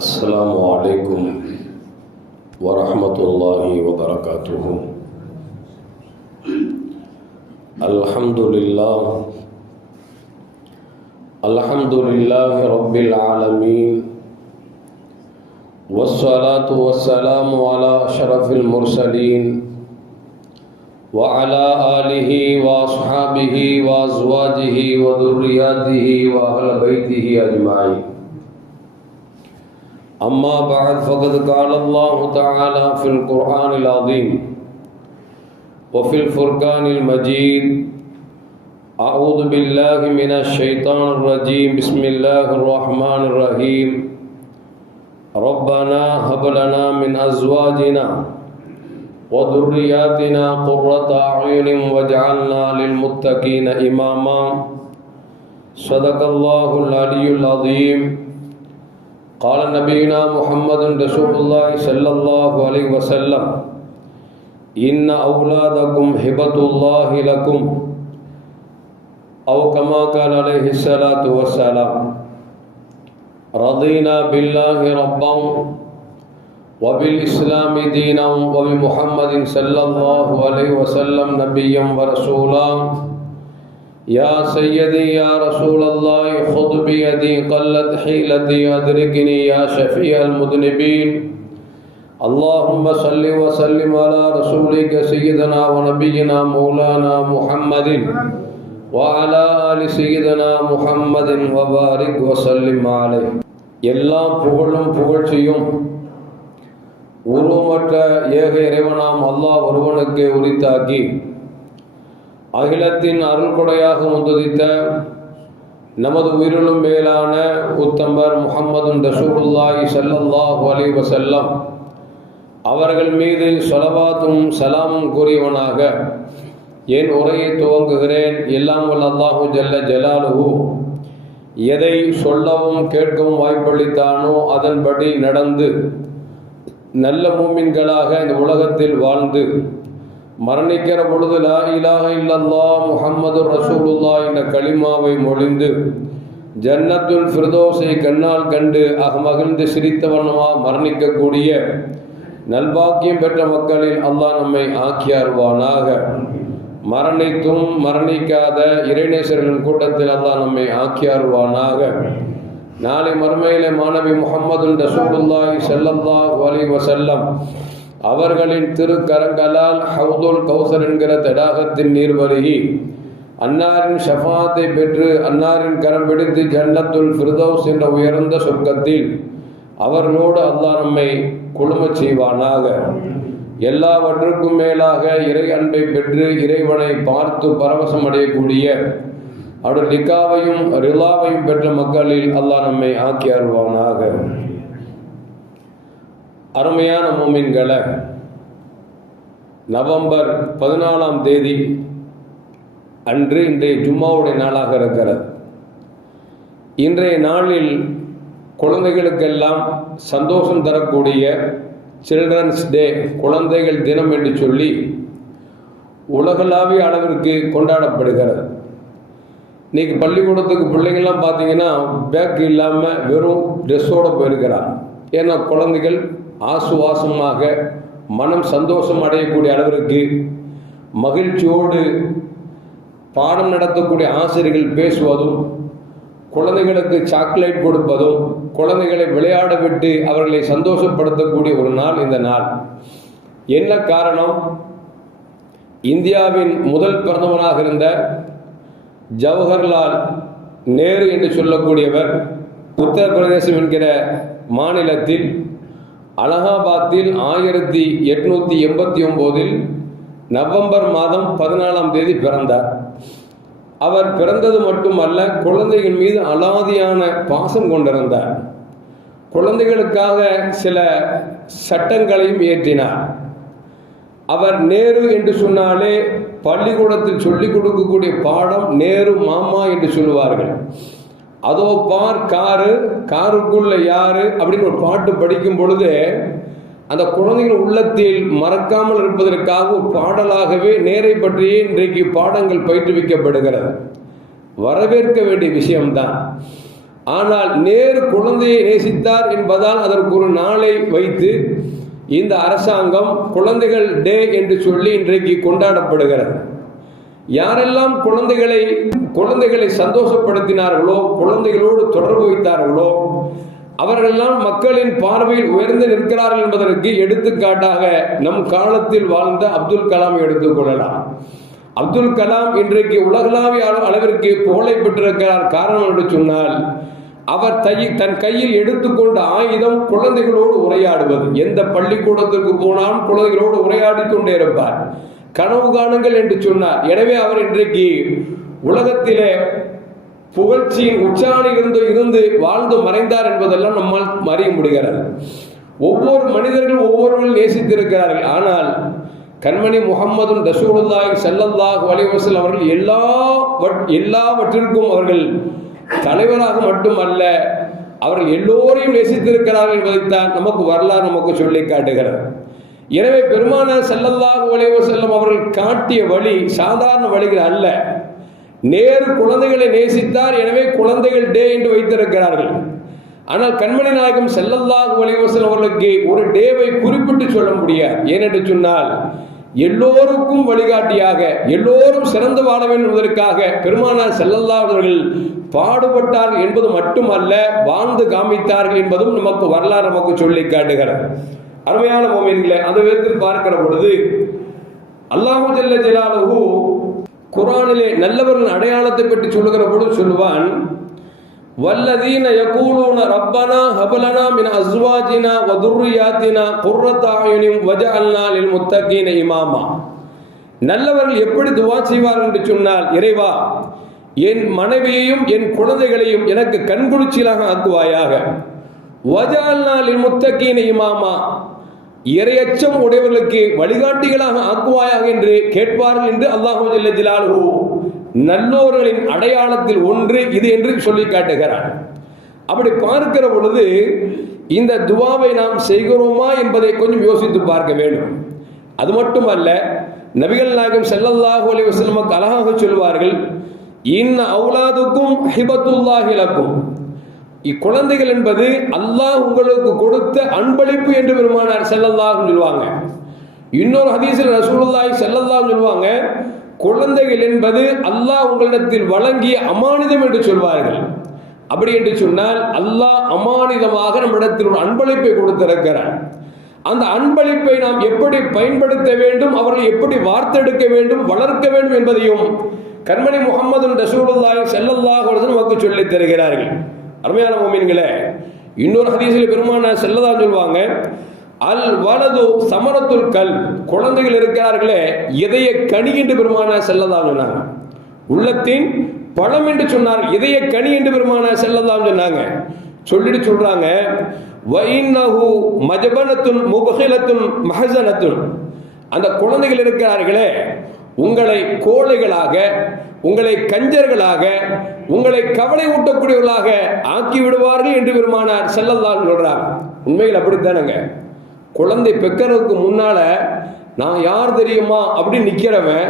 السلام عليكم ورحمة الله وبركاته. الحمد لله رب العالمين، والصلاة والسلام على أشرف المرسلين وعلى آله وأصحابه وأزواجه وذرياته وأهل بيته أجمعين. أما بعد، فقد قال الله تعالى في القرآن العظيم وفي الفرقان المجيد: أعوذ بالله من الشيطان الرجيم، بسم الله الرحمن الرحيم. ربنا هب لنا من أزواجنا وذرياتنا قرة أعين واجعلنا للمتقين إماما. صدق الله العلي العظيم. قال نبينا محمد رسول الله صلى الله عليه وسلم: إن أولادكم هبة الله لكم، أو كما قال عليه الصلاة والسلام. رضينا بالله ربا وبالإسلام دينا وبمحمد صلى الله عليه وسلم نبيا ورسولا. يا سيدي يا رسول الله خذ بيدي قلت حيلتي أدركني يا شفيع المذنبين. اللهم صل وسلم على رسولك سيدنا ونبينا مولانا محمد وعلى آل سيدنا محمد وبارك وسلم عليه. எல்லா புகழும் புகழ்ச்சியும் உருவமற்ற ஏக இறைவனாம் அல்லாஹ் ஒருவனுக்கு உரித்தாக்கி அகிலத்தின் அருள் கொடையாக முந்துதித்த நமது உயிரிலும் மேலான உத்தமர் முஹம்மது ரசூலுல்லாஹி ஸல்லல்லாஹு அலைஹி வஸல்லம் அவர்கள் மீது ஸலவாத்தும் சலாமும் கூறியவனாக என் உரையை துவங்குகிறேன். எல்லாம் வல்ல அல்லாஹு ஜல்ல ஜலாலுஹு எதை சொல்லவும் கேட்கவும் வாய்ப்பளித்தானோ அதன்படி நடந்து நல்ல மூமின்களாக இந்த உலகத்தில் வாழ்ந்து மரணிக்கிற பொழுது லா இலாஹ இல்லல்லாஹ் முஹம்மது ரசூலுல்லாஹ் என்ற கலிமாவை மொழிந்து ஜன்னத்துல் ஃபிர்தௌஸை கண்ணால் கண்டு அகமகிழ்ந்து சிரித்தவனமா மரணிக்கக்கூடிய நல்பாக்கியம் பெற்ற மக்களில் அல்லாஹ் நம்மை ஆக்கியார்வானாக. மரணித்தும் மரணிக்காத இறைநேசர்களின் கூட்டத்தில் அல்லாஹ் நம்மை ஆக்கியார்வானாக. நாளை மறுமையிலே மாணவி முஹம்மது ரசூலுல்லாஹி ஸல்லல்லாஹு அலைஹி வஸல்லம் அவர்களின் திருக்கரங்களால் ஹவுதுல் கௌசர் என்கிற தடாகத்தின் நீர் பருகி அன்னாரின் ஷஃபாத்தை பெற்று அன்னாரின் கரம் பிடித்து ஜன்னத்துல் ஃபிர்தௌஸ் என்ற உயர்ந்த சொர்க்கத்தில் அவர்களோடு அல்லாஹ் நம்மை குழுமச் செய்வானாக. எல்லாவற்றுக்கும் மேலாக இறை அன்பை பெற்று இறைவனை பார்த்து பரவசம் அடையக்கூடிய அவருடைய லிகாவையும் ரிலாவையும் பெற்ற மக்களில் அல்லாஹ் நம்மை ஆக்கி அருள்வானாக. அருமையான மூமின்களை, நவம்பர் 14 அன்று இன்றைய ஜும்மாவுடைய நாளாக இருக்கிறது. இன்றைய நாளில் குழந்தைகளுக்கெல்லாம் சந்தோஷம் தரக்கூடிய சில்ட்ரன்ஸ் டே, குழந்தைகள் தினம் என்று சொல்லி உலகளாவிய அளவிற்கு கொண்டாடப்படுகிறது. இன்றைக்கி பள்ளிக்கூடத்துக்கு பிள்ளைங்கள்லாம் பார்த்தீங்கன்னா பேக் இல்லாமல் வெறும் ட்ரெஸ்ஸோடு போயிருக்கிறாங்க. ஏன்னா குழந்தைகள் ஆசுவாசமாக மனம் சந்தோஷம் அடையக்கூடிய அளவிற்கு மகிழ்ச்சியோடு பாடம் நடத்தக்கூடிய ஆசிரியர்கள் பேசுவதும், குழந்தைகளுக்கு சாக்லேட் கொடுப்பதும், குழந்தைகளை விளையாட விட்டு அவர்களை சந்தோஷப்படுத்தக்கூடிய ஒரு நாள் இந்த நாள். என்ன காரணம்? இந்தியாவின் முதல் பிரதமராக இருந்த ஜவஹர்லால் நேரு என்று சொல்லக்கூடியவர் உத்தரப்பிரதேசம் என்கிற மாநிலத்தில் அலகாபாத்தில் 1889 நவம்பர் மாதம் 14 பிறந்தார். அவர் பிறந்தது மட்டுமல்ல, குழந்தைகள் மீது அலாதியான பாசம் கொண்டிருந்தார். குழந்தைகளுக்காக சில சட்டங்களையும் இயற்றினார். அவர் நேரு என்று சொன்னாலே பள்ளிக்கூடத்தில் சொல்லிக் கொடுக்கக்கூடிய பாடம் நேரு மாமா என்று சொல்லுவார்கள். அதோ பார் காரு, காருக்குள்ள யாரு அப்படின்னு ஒரு பாட்டு படிக்கும் பொழுது அந்த குழந்தைகள் உள்ளத்தில் மறக்காமல் இருப்பதற்காக ஒரு பாடலாகவே நேரை பற்றியே இன்றைக்கு பாடங்கள் பயிற்றுவிக்கப்படுகிறது. வரவேற்க வேண்டிய விஷயம்தான். ஆனால் நேரு குழந்தையை நேசித்தார் என்பதால் அதற்கு ஒரு நாளை வைத்து இந்த அரசாங்கம் குழந்தைகள் டே என்று சொல்லி இன்றைக்கு கொண்டாடப்படுகிறது. யாரெல்லாம் குழந்தைகளை சந்தோஷப்படுத்தினார்களோ, குழந்தைகளோடு தொடர்பு வைத்தார்களோ, அவர்களெல்லாம் மக்களின் பார்வையில் உயர்ந்து நிற்கிறார்கள் என்பதற்கு எடுத்துக்காட்டாக நம் காலத்தில் வாழ்ந்த அப்துல் கலாம் எடுத்துக்கொள்ளலாம். அப்துல் கலாம் இன்றைக்கு உலகளாவிய அளவிற்கு புகழை பெற்றிருக்கிறார். காரணம் என்று சொன்னால், அவர் தன் கையில் எடுத்துக்கொண்ட ஆயுதம் குழந்தைகளோடு உரையாடுவது. எந்த பள்ளிக்கூடத்திற்கு போனாலும் குழந்தைகளோடு உரையாடி கொண்டே இருப்பார். கனவு காணுங்கள் என்று சொன்னார். எனவே அவர் இன்றைக்கு உலகத்திலே புகழ்ச்சியின் உச்சாணியிலிருந்து இருந்து வாழ்ந்து மறைந்தார் என்பதெல்லாம் நம்மால் அறிய முடிகிறது. ஒவ்வொரு மனிதர்கள் ஒவ்வொருவர்கள் நேசித்திருக்கிறார்கள். ஆனால் கண்மணி முஹம்மது ரசூலுல்லாஹி ஸல்லல்லாஹு அலைஹி வஸல்லம் அவர்கள் எல்லாவற்றிற்கும் அவர்கள் தலைவராக மட்டுமல்ல, அவர்கள் எல்லோரையும் நேசித்திருக்கிறார்கள் என்பதைத்தான் நமக்கு வரலாறு நமக்கு சொல்லி காட்டுகிறது. எனவே பெருமானார் ஸல்லல்லாஹு அலைஹி வஸல்லம் அவர்கள் காட்டிய வழி சாதாரண வழிகள் அல்ல. நேரு குழந்தைகளை நேசித்தார். எனவே குழந்தைகள் டே என்று வைத்திருக்கிறார்கள். ஆனால் கண்மணி நாயகம் ஸல்லல்லாஹு அலைஹி வஸல்லம் அவர்களுக்கு ஒரு டேவை குறிப்பிட்டு சொல்ல முடியாது. ஏனென்று சொன்னால், எல்லோருக்கும் வழிகாட்டியாக, எல்லோரும் சிறந்து வாழ வேண்டும் என்பதற்காக பெருமானார் ஸல்லல்லாஹு அவர்கள் பாடுபட்டார்கள் என்பது மட்டுமல்ல, வாழ்ந்து காமித்தார்கள் என்பதும் நமக்கு வரலாறு நமக்கு சொல்லி காட்டுகிறது. அருமையான மோமின்களே, அந்த விதத்தில் பார்க்கிற பொழுது அல்லாஹு ஜல்ல ஜலாலுஹு குர்ஆனிலே நல்லவர்கள் அடையாளத்தை பற்றி சொல்லுகிற பொழுது சொல்லுவான், வல்லதீன யகூலூன ரப்பனா ஹப்லனா மின் அஸ்வாஜினா வ துர்ரியாத்தினா குர்ரத அயுனின் வஜஅல்னா லில் முத்தகீன இமாமா. நல்லவர்கள் எப்படி துஆ செய்வார்கள் என்று சொன்னால், இறைவா, என் மனைவியையும் என் குழந்தைகளையும் எனக்கு கண்குளிர்ச்சியாக ஆக்குவாயாக. வஜஅல்னா லில் முத்தகீன இமாமா, இறையச்சம் உடையவர்களுக்கு வழிகாட்டிகளாக ஆக்குவாயாக என்று கேட்பார்கள் என்று அல்லாஹு ஜல்ல ஜலாலுஹு நல்லோர்களின் அடையாளத்தில் ஒன்று இது என்று சொல்லி காட்டுகிறார். அப்படி பார்க்கிற பொழுது இந்த துவாவை நாம் செய்கிறோமா என்பதை கொஞ்சம் யோசித்து பார்க்க வேண்டும். அது மட்டுமல்ல, நபிகள் நாயகம் ஸல்லல்லாஹு அலைஹி வஸல்லம் அழகாக சொல்வார்கள், இன்ன அவுலாதுக்கும் ஹிபத்துல்லாஹி லக்கும், இக்குழந்தைகள் என்பது அல்லாஹ் உங்களுக்கு கொடுத்த அன்பளிப்பு என்று பெருமானார் ஸல்லல்லாஹு சொல்லுவாங்க. இன்னொரு ஹதீஸில் ரசூலுல்லாஹி ஸல்லல்லாஹு சொல்லுவாங்க, குழந்தைகள் என்பது அல்லாஹ் உங்களிடத்தில் வழங்கிய அமானிதம் என்று சொல்வார்கள். அப்படி என்று சொன்னால், அல்லாஹ் அமானிதமாக நம்மிடத்தில் ஒரு அன்பளிப்பை கொடுத்திருக்கிறார். அந்த அன்பளிப்பை நாம் எப்படி பயன்படுத்த வேண்டும், அவர்களை எப்படி வார்த்தெடுக்க வேண்டும், வளர்க்க வேண்டும் என்பதையும் கண்மணி முஹம்மது ரசூலுல்லாஹி ஸல்லல்லாஹு அலைஹி வஸல்லம் நமக்கு சொல்லித் தருகிறார்கள். அருமையான மோமின்களே, இன்னொரு ஹதீஸில் பெருமானார் ஸல்லல்லாஹு சொல்வாங்க, அல் வலது சமரத்துல் கல், குழந்தைகள் இருக்கிறார்களே இதய கனி என்று பெருமானார் ஸல்லல்லாஹு சொன்னாங்க. உள்ளத்தின் பழம் என்று சொன்னார், இதய கனி என்று பெருமானார் ஸல்லல்லாஹு சொன்னாங்க. சொல்லிட்டு சொல்றாங்க, வைன்னஹு மஜபனத்துன் முபஹிலத்துன் மஹஸனத்துன், அந்த குழந்தைகள் இருக்கிறார்களே உங்களை கோழைகளாக, உங்களை கஞ்சர்களாக, உங்களை கவலை ஊட்டக்கூடியவர்களாக ஆக்கி விடுவார்கள் என்று பெருமானார் ஸல்லல்லாஹு சொல்றாங்க. உண்மையில் அப்படித்தானங்க. குழந்தை பெக்கிறதுக்கு முன்னால நான் யார் தெரியுமா அப்படின்னு நிக்கிறவன்,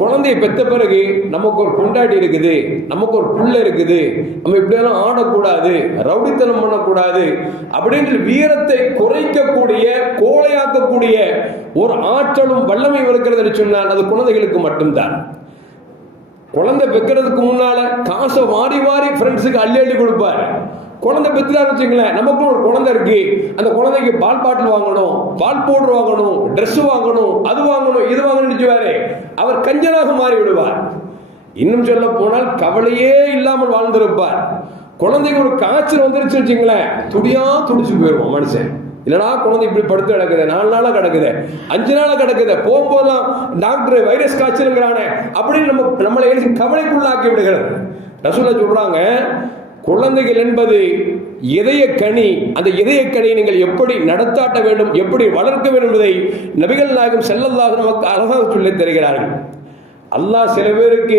குழந்தையை பெற்ற பிறகு நமக்கு ஒரு கொண்டாடி இருக்குது, நமக்கு ஒரு புள்ள இருக்குது, நம்ம இப்படியெல்லாம் ஆடக்கூடாது, ரவுடித்தனம் பண்ணக்கூடாது அப்படின்ற வீரத்தை குறைக்கக்கூடிய, கோழையாக்கக்கூடிய ஒரு ஆற்றலும் வல்லமை இருக்கிறது என்று சொன்னால் அது குழந்தைகளுக்கு மட்டும்தான். குழந்தை பெக்கிறதுக்கு முன்னால காசை வாரி வாரி ஃப்ரெண்ட்ஸுக்கு அள்ளி அள்ளி கொடுப்பார். குழந்தை பெற்றுறாரு வச்சுங்களேன், நமக்கும் ஒரு குழந்தை இருக்கு, அந்த குழந்தைக்கு பால் பாட்டில் வாங்கணும், பால் பவுடர் வாங்கணும், ட்ரெஸ் வாங்கணும், அது வாங்கணும், இது வாங்கணும்னு அவர் கஞ்சனாக மாறி விடுவார். இன்னும் சொல்ல போனால் கவலையே இல்லாமல் வாழ்ந்திருப்பார். குழந்தைக்கு ஒரு காய்ச்சல் வந்துருச்சு வச்சுங்களேன், துடியா துடிச்சு போயிடுவோம் மனுஷன். இல்லைனா குழந்தை இப்படி படுத்து கிடக்குது, 4 நாளாக கிடக்குது, 5 நாளாக கிடக்குது, போகும்போதெல்லாம் டாக்டர் வைரஸ் காய்ச்சலுங்கிறானே அப்படின்னு நம்மளை கவலைக்குள்ளாக்கி விடுகிறது. ரசூலுல்லாஹ் சொல்றாங்க, குழந்தைகள் என்பது இதய கனி, அந்த இதய கனியை நீங்கள் எப்படி நடத்தாட்ட வேண்டும், எப்படி வளர்க்க வேண்டும் என்பதை நபிகள் நாயகம் ஸல்லல்லாஹு அலைஹி வஸல்லம் அழகாக சொல்லித் தருகிறார்கள். அல்லாஹ் சில பேருக்கு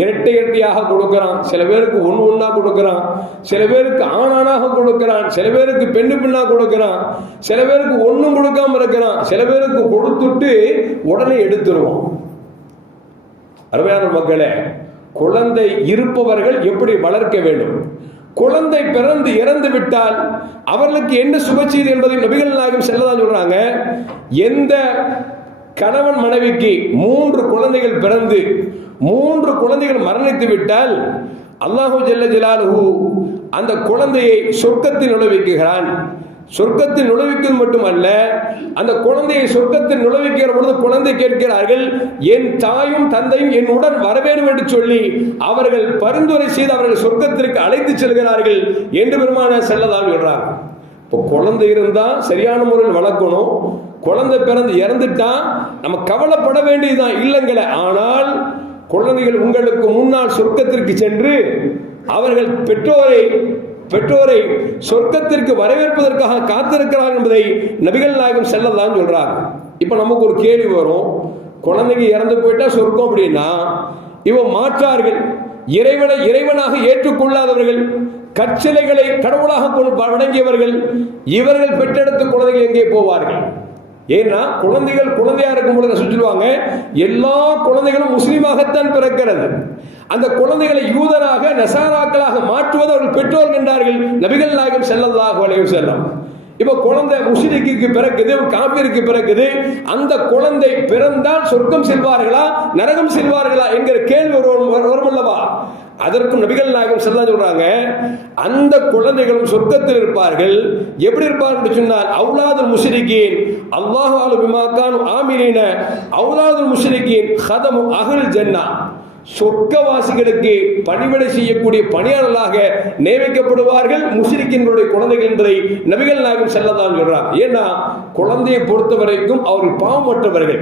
இரட்டை இரட்டையாக கொடுக்கிறான், சில பேருக்கு ஒன்னா கொடுக்கிறான், சில பேருக்கு ஆணானாக கொடுக்கிறான், சில பேருக்கு பெண்ணா கொடுக்கிறான், சில பேருக்கு ஒன்னும் கொடுக்காம இருக்கிறான், சில பேருக்கு கொடுத்துட்டு உடனே எடுத்துருவான். அருமையான மக்களே, குழந்தை இருப்பவர்கள் எப்படி வளர்க்க வேண்டும், குழந்தை பிறந்து இறந்து விட்டால் அவர்களுக்கு என்ன சுபச்செய்தி என்பதை நபிகள் நாயகம் ஸல்லல்லாஹு அலைஹி சொல்றாங்க. எந்த கணவன் மனைவிக்கு 3 குழந்தைகள் பிறந்து 3 குழந்தைகள் மரணித்து விட்டால் அல்லாஹு ஜல்ல ஜலாலுஹு அந்த குழந்தையை சொர்க்கத்தில் நுழைவிக்கிறான். சொர்க்கத்தில் நுழைவிக்கிறது மட்டுமல்ல, அந்த குழந்தையை சொர்க்கத்தில் நுழைவிக்கிற பொழுது குழந்தை கேட்கிறார்கள், என் தாயும் தந்தையும் என்னுடன் வர வேண்டும் என்று சொல்லி அவர்கள் பரிந்துரை செய்து அவர்கள் சொர்க்கத்திற்கு அழைத்து செல்கிறார்கள் என்று பெருமானார் ஸல்லல்லாஹு அலைஹி சொல்றாங்க. இப்போ குழந்தை இருந்தா சரியான முறையில் வளர்க்கணும். குழந்தை பிறந்து இறந்துட்டா நம்ம கவலைப்பட வேண்டியதுதான் இல்லைங்களே. ஆனால் குழந்தைகள் உங்களுக்கு முன்னால் சொர்க்கத்திற்கு சென்று அவர்கள் பெற்றோரை சொர்க்கத்திற்கு வரவேற்பதற்காக காத்திருக்கிறார்கள் என்பதை நபிகள் நாயகம் ஸல்லல்லாஹு அலைஹி சொல்றாங்க. இப்ப நமக்கு ஒரு கேள்வி வரும், குழந்தைங்க இறந்து போயிட்டா சொர்க்கம் அப்படின்னா இவன் மாற்றார்கள், இறைவனாக ஏற்றுக்கொள்ளாதவர்கள், கற்சிலைகளை கடவுளாக வணங்கியவர்கள், இவர்கள் பெற்றெடுத்த குழந்தைகள் எங்கே போவார்கள்? ஏன்னா குழந்தையா இருக்கும் பொழுது சொல்லுவாங்க, எல்லா குழந்தைகளும் முஸ்லீமாகத்தான் பிறக்கிறது. அந்த குழந்தைகளை யூதராக நசாராக்களாக மாற்றுவது அவர்கள் பெற்றோர்கள் என்றார்கள் நபிகள் நாயகம் ஸல்லல்லாஹு அலைஹி வஸல்லம். இப்ப குழந்தை முஷ்ரிக்குக்கு பிறக்குது, ஒரு காபிருக்கு பிறக்குது. அந்த குழந்தை பிறந்தால் சொர்க்கம் செல்வார்களா நரகம் செல்வார்களா என்கிற கேள்வி வரும் அல்லவா? அதற்கும் நபிகள் நாயகம் ஸல்லல்லாஹு அலைஹி சொல்றாங்க, அந்த குழந்தைகளும் சொர்க்கத்தில் இருப்பார்கள். எப்படி இருப்பார்கள் சொன்னால், அவுலாதுல் முஷ்ரிகீன் அல்லாஹு அலு பிமா கானு ஆமிலீன அவுலாதுல் முஷ்ரிகீன் ஹதமு அஹ்ல் ஜன்னah, சொர்க்கவாசிகளுக்கு பணிவிடை செய்யக்கூடிய பணியாளர்களாக நியமிக்கப்படுவார்கள் முஷ்ரிக்கின்களுடைய குழந்தைகள் என்பதை நபிகள் நாயகம் ஸல்லல்லாஹு அலைஹி சொல்றாங்க. ஏன்னா குழந்தையை பொறுத்த வரைக்கும் அவர்கள் பாவமற்றவர்கள்.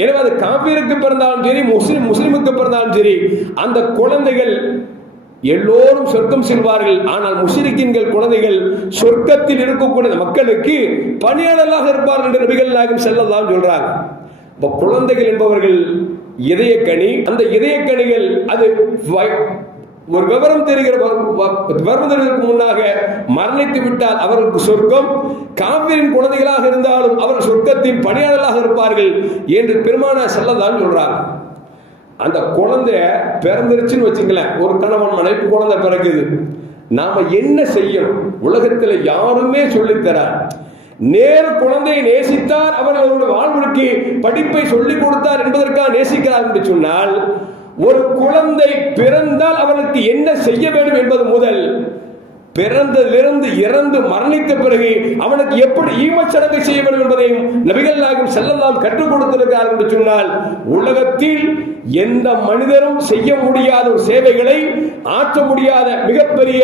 எனவே அது காபிருக்கு பிறந்தாலும் சரி முஸ்லிமுக்கு பிறந்தாலும் சரி அந்த குழந்தைகள் எல்லோரும் சொர்க்கம் செல்வார்கள். ஆனால் முஷ்ரிக்கின்கள் குழந்தைகள் சொர்க்கத்தில் இருக்கக்கூடிய மக்களுக்கு பணியாளர்களாக இருப்பார்கள் என்று நபிகள் நாயகம் ஸல்லல்லாஹு அலைஹி சொல்றாங்க. இப்ப குழந்தைகள் என்பவர்கள் இதயக்கனி. அந்த இதயக்கனிகள் அது ஒரு விவரம் வருவதற்கு முன்னாக மரணித்து விட்டால் அவர்களுக்கு சொர்க்கம், காபிரின் குழந்தைகளாக இருந்தாலும் அவர் சொர்க்கத்தின் பணியாளர்களாக இருப்பார்கள் என்று பெருமானார் ஸல்லல்லாஹு அலைஹி சொல்றாங்க. அந்த குழந்தை பிறந்துருச்சுன்னு வச்சுங்களேன், ஒரு கணவன் மனைவி குழந்தை பிறகுது, நாம என்ன செய்யணும்? உலகத்தில் யாருமே சொல்லித்தரார். நேர குழந்தையை நேசித்தார், அவர் அவருடைய வாழ்வுக்கு படிப்பை சொல்லிக் கொடுத்தார் என்பதற்காக நேசிக்கிறார் என்று சொன்னால், ஒரு குழந்தை பிறந்தால் அவருக்கு என்ன செய்ய வேண்டும் என்பது முதல், பிறந்ததிலிருந்து இறந்து மரணித்த பிறகு அவனுக்கு எப்படி ஈமச்சடங்கு செய்ய வேண்டும் என்பதையும் நபிகள் நாயகம் ஸல்லல்லாஹு கற்றுக் கொடுத்திருக்கிறார் என்று சொன்னால், உலகத்தில் எந்த மனிதரும் செய்ய முடியாத ஒரு சேவைகளை ஆற்ற முடியாத மிகப்பெரிய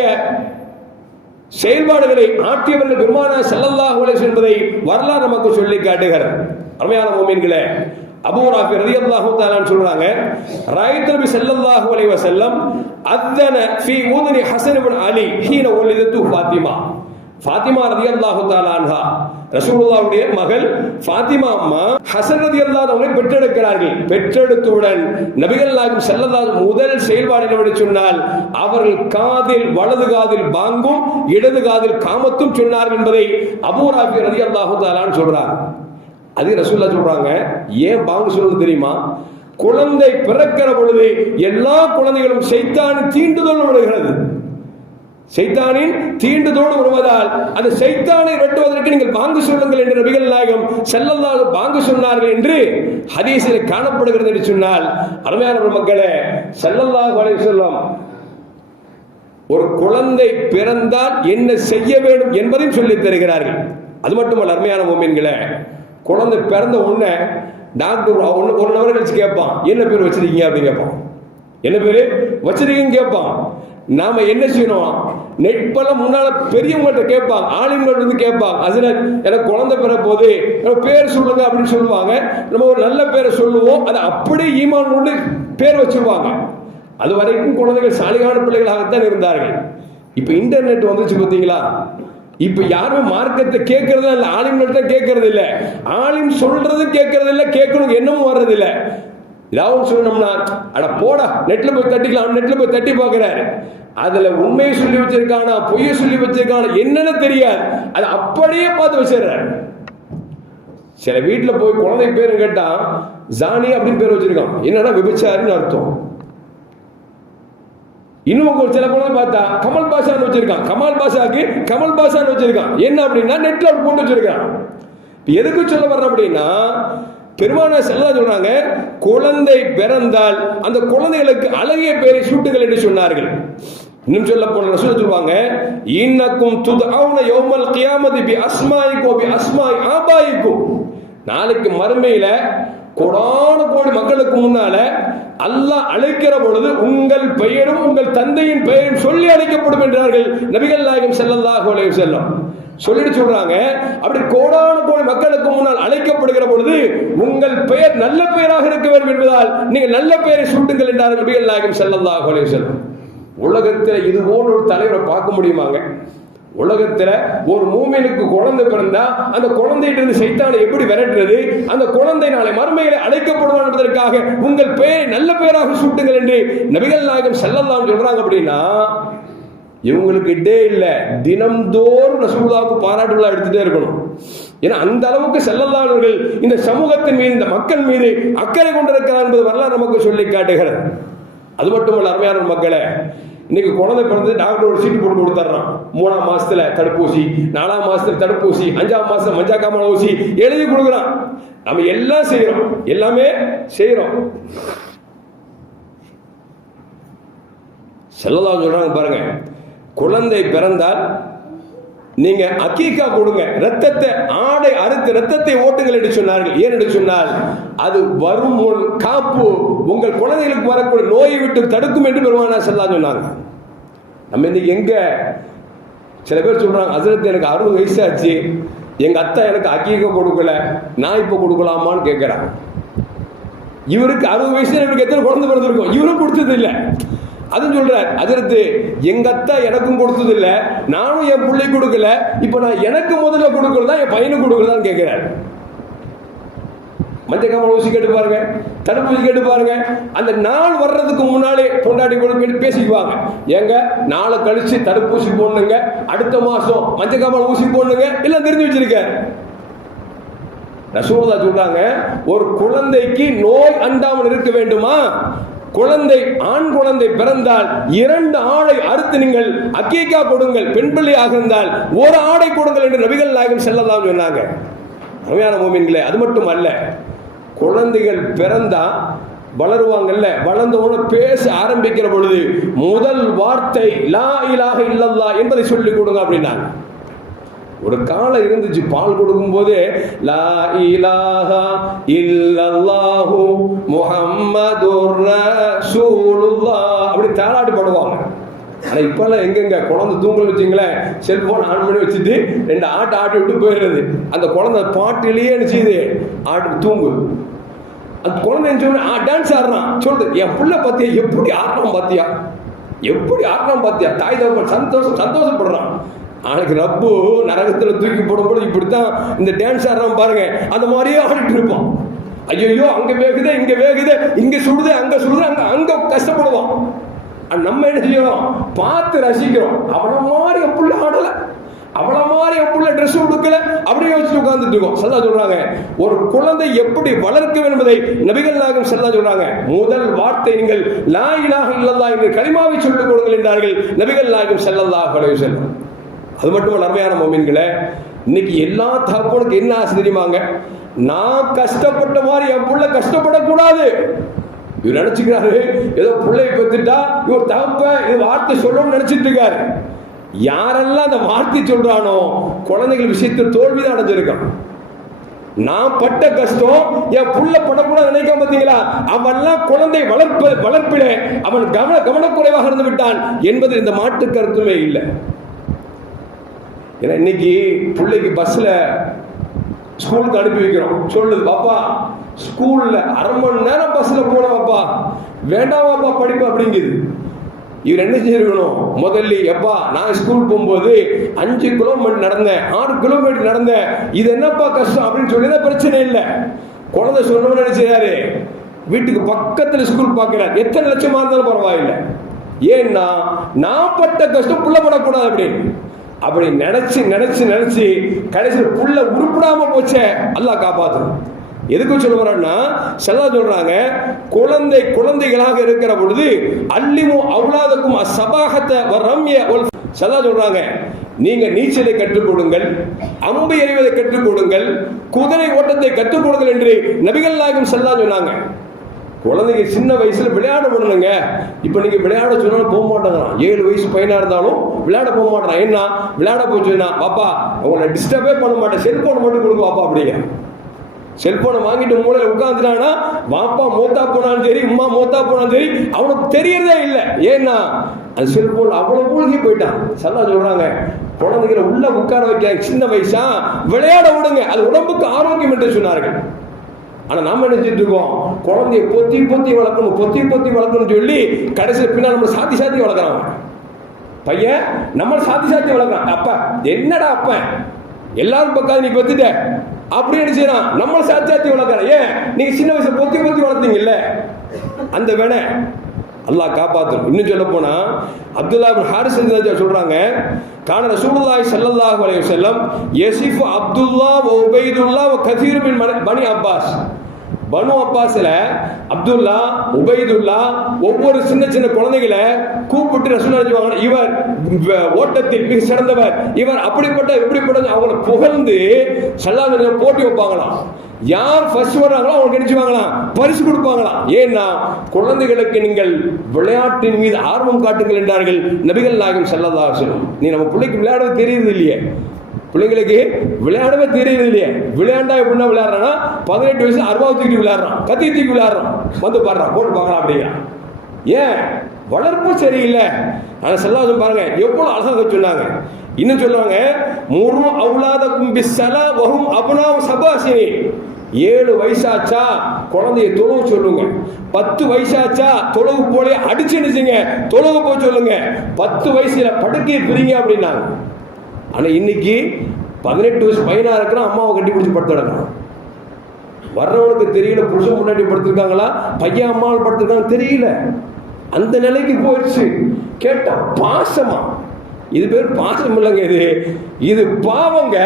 செயல்பாடுகளை ஆற்றியவர்கள் பெருமானார் ஸல்லல்லாஹு அலைஹி வஸல்லம் என்பதை வரலாறு நமக்கு சொல்லி காட்டுகிறது. அருமையான முஃமின்களே, அபூ ராஃபி ரலியல்லாஹு தஆலா சொல்றாங்க, ராயித்து நபி ஸல்லல்லாஹு அலைஹி வஸல்லம் அத்தன ஃபீ உதுனி ஹஸன் இப்னு அலி ஹீன வலிதத்து ஃபாத்திமா ரலியல்லாஹு தஆலா அன்ஹா, ரசூலுல்லாஹ்வுடைய மகள் ஃபாத்திமா அம்மா ஹஸன் ரலியல்லாஹு அவரை பெற்றெடுக்கிறார்கள். பெற்றெடுத்தவுடன் நபிகள் நாயகம் ஸல்லல்லாஹு முதல் செயல்பாடு என்னவென்று சொன்னால், அவர்கள் காதில் வலது காதில் பாங்கும் இடது காதில் காமத்தும் சொன்னார்கள் என்பதை அபூ ராஃபி ரலியல்லாஹு தஆலா சொல்றாங்க. அது ரசூலுல்லாஹ் சொல்றாங்க, ஏன் பாங்கு சொல்றது தெரியுமா? குழந்தை பிறக்கிற பொழுது எல்லா குழந்தைகளும் சைத்தானின் தீண்டுதல் விடுகிறது. சைத்தானின் தீண்டுதோடு வருவதால் அந்த சைத்தானை வெட்டுவதற்கு நீங்கள் பாங்கு சொல்லுங்கள் என்று நபிகள் நாயகம் ஸல்லல்லாஹு பாங்கு சொன்னார்கள் என்று ஹதீஸில் காணப்படுகிறது என்று சொன்னால், அருமையான மக்களே, ஸல்லல்லாஹு அலைஹி வஸல்லம் ஒரு குழந்தை பிறந்தால் என்ன செய்ய வேண்டும் என்பதையும் சொல்லித் தருகிறார்கள். அது மட்டுமல்ல, அருமையான முஃமின்களே, குழந்தை பிறந்த உடனே டாக்டர் ஒரு நபர் கழிச்சு கேட்பான், என்ன பேர் வச்சிருக்கீங்க அப்படின்னு கேட்பான். என்ன பேரு வச்சிருக்கீங்கன்னு கேட்பான். நாம என்ன செய்யணும்? நெட்பெல்லாம் முன்னால பெரியவங்கள்ட்ட கேட்பாங்க, ஆளுங்கள் வந்து கேட்பாங்க, அதுல எனக்கு குழந்தை பெற போது பேர் சொல்லுங்க அப்படின்னு சொல்லுவாங்க. நம்ம ஒரு நல்ல பேரை சொல்லுவோம், அதை அப்படியே ஈமான் கொண்டு பேர் வச்சிருவாங்க. அது வரைக்கும் குழந்தைகள் சாலிகான பிள்ளைகளாகத்தான் இருந்தார்கள். இப்ப இன்டர்நெட் வந்துச்சு பார்த்தீங்களா? இப்ப யாருமே மார்க்கத்தை கேட்கறது இல்லை, ஆலிம்கள்ட்ட கேட்கறது இல்லை, ஆலிம் சொல்றது கேட்கறது இல்லை, கேட்கணும் என்னமும் வர்றது இல்லை. ஏதாவது சொன்னோம்னா அட போடா நெட்ல போய் தட்டிக்கலாம், நெட்ல போய் தட்டி பார்க்கிறாரு, அதுல உண்மையை சொல்லி வச்சிருக்கானா பொய்யை சொல்லி வச்சிருக்கானா என்னன்னு தெரியாது, அது அப்படியே பார்த்து வச்சிடறாரு. சில வீட்டுல போய் குழந்தை பேரு கேட்டா ஜானி அப்படின்னு பேர் வச்சிருக்கான், என்னன்னா விபச்சாரின்னு அர்த்தம். இன்னும் சில குழந்தை பார்த்தா கமல் பாஷான்னு வச்சிருக்கான், கமல் பாஷாக்கு கமல் பாஷான்னு வச்சிருக்கான். என்ன அப்படின்னா நெட்ல போட்டு வச்சிருக்கான். எதுக்கு சொல்ல வர்ற அப்படின்னா, பெருமானா ஸல்லல்லாஹு சொல்றாங்க, குழந்தை பிறந்தால் அந்த குழந்தைகளுக்கு அழகிய பெயரை சூட்டுங்கள் என்று சொன்னார்கள். இன்னும் சொல்ல போன ரசூல் சொல்வாங்க, இன்னக்கும் துதஊன யௌமல் கியாமத்தி பி அஸ்மாயிக்கும் பி அஸ்மாய் ஆபாயிக்கும். நாளைக்கு மறுமையில கோடான கோடி மக்களுக்கு முன்னால அல்லாஹ் அழைக்கிற பொழுது உங்கள் பெயரும் உங்கள் தந்தையின் பெயரும் சொல்லி அழைக்கப்படும் என்றார்கள் நபிகள் நாயகம் ஸல்லல்லாஹு அலைஹி வஸல்லம். சொல்லிட்டு சொல்றாங்க, அப்படி கோடான கோடி மக்களுக்கு முன்னால் அழைக்கப்படுகிற பொழுது உங்கள் பெயர் நல்ல பெயராக இருக்க வேண்டும் என்பதால் நீங்கள் நல்ல பெயரை சூட்டுங்கள் என்றார்கள் நபிகள் நாயகம் ஸல்லல்லாஹு அலைஹி வஸல்லம். உலகத்தில் இது போன்ற ஒரு தலைவரை பார்க்க முடியுமாங்க? உலகத்துல ஒரு மூமினுக்கு குழந்தை பிறந்தா அந்த குழந்தையிலிருந்து சைத்தானை எப்படி விரட்டுறது, அந்த குழந்தை நாளை மறுமையில அழைக்கப்படுவான் என்பதற்காக உங்கள் பெயரை நல்ல பெயராக சூட்டுங்கள் என்று நபிகள் நாயகம் ஸல்லல்லாஹு அலைஹி சொல்றாங்க. அப்படின்னா இவங்களுக்கு இடே இல்லை, தினம்தோறும் ரசூலுல்லாஹ்வுக்கு பாராட்டு விழா எடுத்துட்டே இருக்கணும். ஏன்னா அந்த அளவுக்கு ஸல்லல்லாஹு அலைஹி அவர்கள் இந்த சமூகத்தின் மீது இந்த மக்கள் மீது அக்கறை கொண்டிருக்கிறார் என்பது வரலாறு நமக்கு சொல்லி காட்டுகிறது. அது மட்டுமல்ல அருமையான மக்களே, இன்னைக்கு குழந்தை பிறந்து டாக்டர் ஒரு சீட்டு போட்டு கொடுத்துட்றான். 3ஆம் மாசத்துல தடுப்பூசி, 4ஆம் மாசத்துல தடுப்பூசி, 5ஆம் மாசம் மஞ்சக்காமல ஊசி எழுதி கொடுக்குறான். நம்ம எல்லாம் செய்யறோம், எல்லாமே செய்யறோம். ஸல்லல்லாஹு சொல்றாங்க பாருங்க, குழந்தை பிறந்தால் நீங்க அக்கீகா கொடுங்க, ரத்தத்தை ஆடை அறுத்து ரத்தத்தை ஓட்டுங்கள் என்று சொன்னார்கள். ஏன் என்று சொன்னால் அது வரும் காப்பு உங்கள் குழந்தைகளுக்கு வரக்கூடிய நோயை விட்டு தடுக்கும் என்று பெருமானார் ஸல்லல்லாஹு சொன்னாங்க. நம்ம இன்னைக்கு எங்க சில பேர் சொல்றாங்க, ஹஜ்ரத் எனக்கு 60 வயசு ஆச்சு, எங்க அத்தா எனக்கு அக்கீகா கொடுக்கல, நான் இப்ப கொடுக்கலாமான்னு கேட்கிறாங்க. இவருக்கு 60 வயசுல இவருக்கு எத்தனை குழந்தை பிறந்திருக்கும், இவரும் கொடுத்தது இல்லை. அதுவும் சொல்றார், ஹஜ்ரத் எங்க அத்தா எனக்கும் கொடுத்தது இல்ல, நானும் என் பிள்ளை கொடுக்கல, இப்ப நான் எனக்கு முதல்ல கொடுக்கறதா என் பையனுக்கு கொடுக்கறதான்னு கேட்கிறார். மஞ்சக்காம ஊசி கேட்டு பாருங்க, தடுப்பூசி கேட்டு பாருங்க. அந்த நாள் வர்றதுக்கு முன்னாலே பொண்டாட்டி கொடுக்க பேசிக்குவாங்க, ஏங்க நாளை கழிச்சு தடுப்பூசி போடணுங்க, அடுத்த மாசம் மஞ்சக்காம ஊசி போடணுங்க, எல்லாம் தெரிஞ்சு வச்சிருக்காரு. ரசூலுல்லாஹ் சொல்றாங்க, ஒரு குழந்தைக்கு நோய் அண்டாமல் இருக்க வேண்டுமா, குழந்தை ஆண் குழந்தை பிறந்தால் 2 ஆடை அறுத்து நீங்கள் அக்கீகா கொடுங்கள், பெண் பிள்ளையாக இருந்தால் 1 ஆடை கொடுங்கள் என்று நபிகள் நாயகம் ஸல்லல்லாஹு அலைஹி சொன்னாங்க. அருமையான மூமின்களே, அது மட்டும் அல்ல, குழந்தைகள் பிறந்தா வளருவாங்கல்ல, வளர்ந்த உடனே பேச ஆரம்பிக்கிற பொழுது முதல் வார்த்தை லா இலாஹ இல்லல்லாஹ் என்பதை சொல்லிக் கொடுங்க அப்படின்னாங்க. ஒரு காலம் இருந்துச்சு, பால் கொடுக்கும் போது லா இலாஹா இல்லல்லாஹு முஹம்மதுர் ரசூலுல்லாஹ் அப்படி தாலாட்டு பாடுவாங்க. ஆனா இப்பெல்லாம் எங்கெங்க குழந்தை தூங்கல் வச்சுங்களேன், செல்போன் ஆன் பண்ணி வச்சுட்டு 2 ஆட்டு ஆட்டி விட்டு போயிடுறது. அந்த குழந்தை பாட்டிலேயே நினைச்சுது ஆட்டு தூங்கு. அந்த குழந்தை டான்ஸ் ஆடுறான், சொல்றது என் புள்ள பாத்தியா எப்படி ஆடுறான் பாத்தியா, எப்படி ஆடுறான் பாத்தியா, தாய் தகவல் சந்தோஷப்படுறான். ஆளுக்கு ரப்பு நரகத்துல தூக்கி போடும்போது இப்படித்தான் இந்த டான்ஸ் ஆடுறான் பாருங்க, அந்த மாதிரியே ஆடிட்டு இருப்பான். ஐயோ அங்க வேகுது இங்க வேகுது, இங்க சுடுது அங்க சுடுது, அங்க கஷ்டப்படுவான். நம்ம என்ன செய்யறோம், பார்த்து ரசிக்கிறோம். அவனை மாதிரி புள்ள ஆடல, அவளை மாதிரி புள்ள ட்ரெஸ் கொடுக்கல, அப்படியே வச்சுட்டு உட்கார்ந்துட்டு இருக்கோம். ஸல்லல்லாஹு சொல்றாங்க, ஒரு குழந்தை எப்படி வளர்க்க வேண்டும் என்பதை நபிகள் நாயகம் ஸல்லல்லாஹு சொல்றாங்க. முதல் வார்த்தை நீங்கள் லா இலாஹ இல்லல்லாஹ் என்ற கலிமாவை சொல்லிக் கொடுங்கள் என்றார்கள் நபிகள் நாயகம் ஸல்லல்லாஹு அலைஹி வஸல்லம். அது மட்டும் அருமையான மோமின்களே, இன்னைக்கு எல்லா தகப்பனுக்கு என்ன ஆசை தெரியுமாங்க, நான் கஷ்டப்பட்ட மாதிரி என் புள்ள கஷ்டப்படக்கூடாது. இவர் நினைச்சுக்கிறாரு ஏதோ பிள்ளையை பெற்றுட்டா இவர் தகப்ப இது வார்த்தை சொல்லணும்னு நினைச்சிட்டு இருக்காரு. யாரெல்லாம் அந்த வார்த்தை சொல்றானோ குழந்தைகள் விஷயத்தில் தோல்விதான் அடைஞ்சிருக்கான். நான் பட்ட கஷ்டம் என் புள்ள படக்கூடாது நினைக்காம பார்த்தீங்களா, அவன்லாம் குழந்தை வளர்ப்பில அவன் கவனக்குறைவாக இருந்து விட்டான் என்பது இந்த மாற்று கருத்துமே இல்லை. ஏன்னா இன்னைக்கு பிள்ளைக்கு பஸ்ல ஸ்கூலுக்கு அனுப்பி வைக்கிறோம், சொல்லுது பாப்பா ஸ்கூல்ல 1/2 மணி நேரம் பஸ்ல போன பாப்பா, வேண்டாம் பாப்பா படிப்பு அப்படிங்குது. இவர் என்ன செய்யணும், முதல்ல எப்பா நான் ஸ்கூல் போகும்போது 5 கிலோமீட்டர் நடந்தேன், 6 கிலோமீட்டர் நடந்தேன், இது என்னப்பா கஷ்டம் அப்படின்னு சொல்லிதான் பிரச்சனை இல்லை. குழந்தை சொன்னவன்னு நினைச்சாரு, வீட்டுக்கு பக்கத்துல ஸ்கூல் பார்க்கிறார், எத்தனை லட்சமா இருந்தாலும் பரவாயில்லை. ஏன்னா நான் பட்ட கஷ்டம் புள்ள படக்கூடாது அப்படின்னு. அப்படி நினைச்சு நினைச்சு நினைச்சு கடைசியில் புள்ள உருப்படாம போச்சே, அல்லாஹ் காப்பாத்தணும். எதுக்கு சொல்ல வரேன்னா, சொல்றாங்க குழந்தைகளாக இருக்கிற பொழுது அல்லிமு அவுலாதக்கும் அஸ்ஸபாஹத வர்ரம்ய வல் சொல்றாங்க, நீங்க நீச்சலை கற்றுக் கொடுங்கள், அம்பு எறிவதை கற்றுக் கொடுங்கள், குதிரை ஓட்டத்தை கற்றுக் கொடுங்கள் என்று நபிகள் நாயகம் ஸல்லல்லாஹு சொன்னாங்க. குழந்தைங்க சின்ன வயசுல விளையாட விடணுங்க. இப்ப நீங்க விளையாட சொன்னாலும் போக மாட்டாங்களாம். 7 வயசு பையனா இருந்தாலும் விளையாட போக மாட்டான். என்ன விளையாட போச்சுன்னா, பாப்பா உங்களை டிஸ்டர்பே பண்ண மாட்டேன், செல்போன் மட்டும் கொடுங்க பாப்பா அப்படிங்க. செல்போனை வாங்கிட்டு மூலையில் உட்காந்துட்டானா, வாப்பா மூத்தா போனாலும் சரி, உமா மூத்தா போனாலும் சரி, அவனுக்கு தெரியறதே இல்லை. ஏன்னா அது செல்போன் அவ்வளவு மூழ்கி போயிட்டான். சொல்றாங்க, குழந்தைகளை உள்ள உட்கார வைக்க சின்ன வயசா விளையாட விடுங்க, அது உடம்புக்கு ஆரோக்கியம் என்று சொன்னார்கள். ஆனா நாம என்ன செஞ்சுட்டு இருக்கோம், குழந்தைய பொத்தி வளர்க்கணும் சொல்லி கடைசியில் பின்னா நம்ம சாத்தி வளர்க்குறாங்க. பையன் நம்ம சாத்தி வளர்க்குறான். அப்ப என்னடா அப்ப எல்லாரும் பக்கம் நீ பத்துட்ட அப்படி என்ன செய்யறான், நம்ம சாத்தி வளர்க்குறான். ஏன் நீங்க சின்ன வயசுல பொத்தி வளர்த்தீங்கல்ல, அந்த வேணை அல்லாஹ் காப்பாற்றும். இன்னும் சொல்ல போனா அப்துல்லா இப்னு ஹாரிஸ் சொல்றாங்க, கான ரசூலுல்லாஹி ஸல்லல்லாஹு அலைஹி வஸல்லம் யஸிஃபு அப்துல்லா வ உபைதுல்லா வ கஸீர் மின் பனி அப்பாஸ். பனு அப்பாஸ்ல அப்துல்லா உபைதுல்லா ஒவ்வொரு சின்ன குழந்தைகளை கூப்பிட்டு ரசூலுல்லாஹி சொல்வாங்க, இவர் ஓட்டத்தில் மிக சிறந்தவர், இவர் அப்படிப்பட்ட இப்படிப்பட்ட அவங்களை புகழ்ந்து ஸல்லல்லாஹு போட்டி வைப்பாங்களாம். யார் ஃபர்ஸ்ட் வர்றாங்களோ அவங்க நினைச்சுவாங்களாம், பரிசு கொடுப்பாங்களாம். ஏன்னா குழந்தைகளுக்கு நீங்கள் விளையாட்டின் மீது ஆர்வம் காட்டுங்கள் என்றார்கள் நபிகள் நாயகம் ஸல்லல்லாஹு அலைஹி வஸல்லம். நீ நம்ம பிள்ளைக்கு விளையாடவே தெரியுது இல்லையே, பிள்ளைங்களுக்கு விளையாடவே தெரியுது இல்லையே. விளையாண்டா எப்படின்னா விளையாடுறான்னா 18 வயசு 60 தூக்கி விளையாடுறான், கத்தி தூக்கி விளையாடுறான், வந்து பாடுறான், போட்டு பார்க்கலாம் அப்படிங்கிறான். ஏன் வளர்ப்பு சரியில்லை. ஆனால் ஸல்லல்லாஹு பாருங்க எவ்வளவு அழகாக சொன்னாங்க. இன்னும் சொல்லுவாங்க, முரு அவுலாதக்கும் பிஸ்ஸலா வஹும் அப்னாஉ சபாசினி. 7 வயசாச்சா குழந்தைய தொழுவு சொல்லுங்க, 10 வயசாச்சா தொழுவு போல அடிச்சு நினைச்சுங்க, தொழுவு போய் சொல்லுங்க, 10 வயசுல படுக்கையை பிரிங்க அப்படின்னாங்க. ஆனா இன்னைக்கு 18 வயசு பையனா இருக்கிறான், அம்மாவை கட்டி பிடிச்சி படுத்து கிடக்கிறான். வர்றவனுக்கு தெரியல புருஷன் முன்னாடி படுத்திருக்காங்களா, பையன் அம்மாவை படுத்திருக்காங்க தெரியல. அந்த நிலைக்கு போயிடுச்சு. கேட்டா பாசமா, இது பேர் பாசம் இல்லைங்க, இது பாவங்க.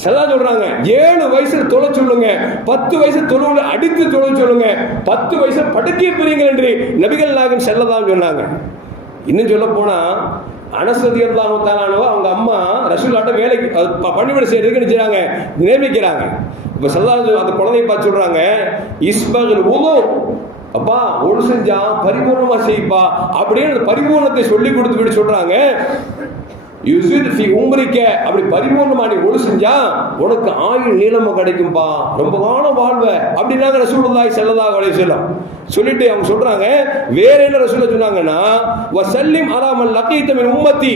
சொல்றாங்க 7 வயசுல தொலை சொல்லுங்க, 10 வயசு தொழுவுல அடித்து தொலை சொல்லுங்க, 10 வயசு படுக்கை பிரிங்கள் என்று நபிகள் நாயகம் ஸல்லல்லாஹு சொன்னாங்க. இன்னும் சொல்ல போனா அனஸ் ரலியல்லாஹு தஆலா அவங்க அம்மா ரசூலுல்லாஹ்ட்ட வேலைக்கு பணிவிடை செய்யறதுக்கு செய்றாங்க, நியமிக்கிறாங்க. இப்ப ஸல்லல்லாஹு அந்த குழந்தையை பார்த்து சொல்றாங்க, இஸ்பகுல் வுது, அப்பா ஒழு செஞ்சா பரிபூர்ணமா செய்ப்பா அப்படின்னு பரிபூர்ணத்தை சொல்லி கொடுத்து சொல்றாங்க. அப்படி பரிபூர்ணமா நீ ஒழு செஞ்சா உனக்கு ஆயுள் நீளமா கிடைக்கும்பா, ரொம்ப காலம் வாழ்வ அப்படின்னாங்க ரசூலுல்லாஹி ஸல்லல்லாஹு அலைஹி வஸல்லம். சொல்லிட்டு அவங்க சொல்றாங்க, வேற என்ன ரசூலுல்லாஹ் சொன்னாங்கன்னா, வஸல்லிம் அலா மன் லகீத மின் உம்மத்தி,